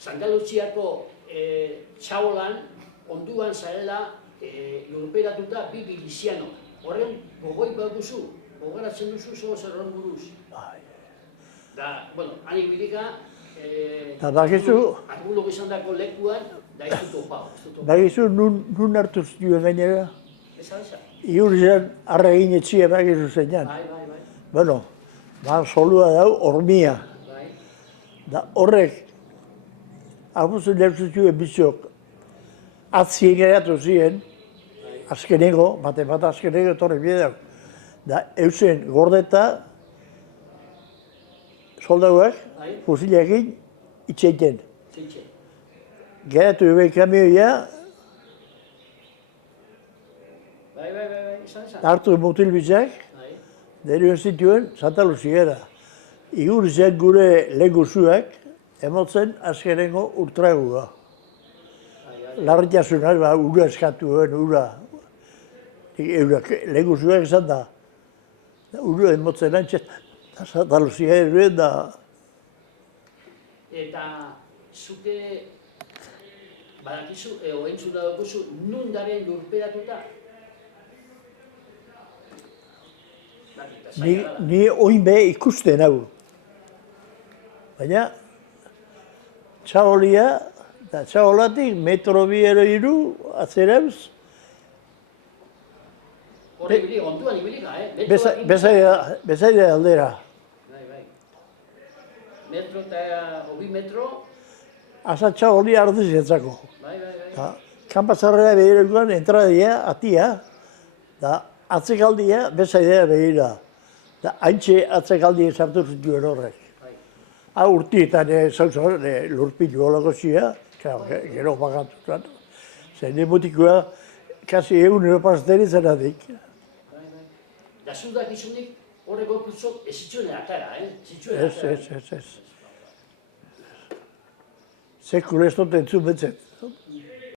Sandalutziako txabolan, onduan zarela lurperatuta bi biliziano. Horren, gogoi baduzu, gogaratzen duzu zo zerron buruz. Da, bueno, hanik bilika, arbulo gizandako lekuan, da ez dut opau. Bagizu nun hartu zituen gainera? Eza. Iurzen arra egin etxia bagizu zeinan. Bai. Bueno, solua dau, hormia. Bai. Da horrek, abuzu lertzutuen bizok, atzien geratu ziren, azkeneko, bat azkeneko etorri biedak. Da eusen gordeta, soldauak, fusilekin, itxeiten. Geratu eben kamioia, hartu mutil bizak, derioen zituen Santa Luziera. Igur zen gure leguzuak, emotzen azkenengo urtragua. Larritasunaz, ura eskatuen, ura. Leguzuak esan da. Ura emotzen antxet, Santa Luziera da. Eta zuke, badakizu, oentzuna duguzu, nundaren lurperatuta? Ni oin be ikusten hau. Baina, txaolia, eta txaolatik metro biero iru, atzerauz. Horre ibili, onduan ibilika, Bezaide aldera. Bai. Metro eta hobi metro. Asa txaolia ardiz etzako. Bai. Kanpazarrera behirekoan entradia, atia, da atzekaldia bezaidea behira. Da haintxe atzekaldia sartu zituen horrek. Ha urtietan lurpilu holako zia, gero bagatutan. Zer mutikoa, kasi €1 zenadik. Da zudak izunik horreko kutzok ez zituen atara, Ez. Sekule ez dut entzun betzet.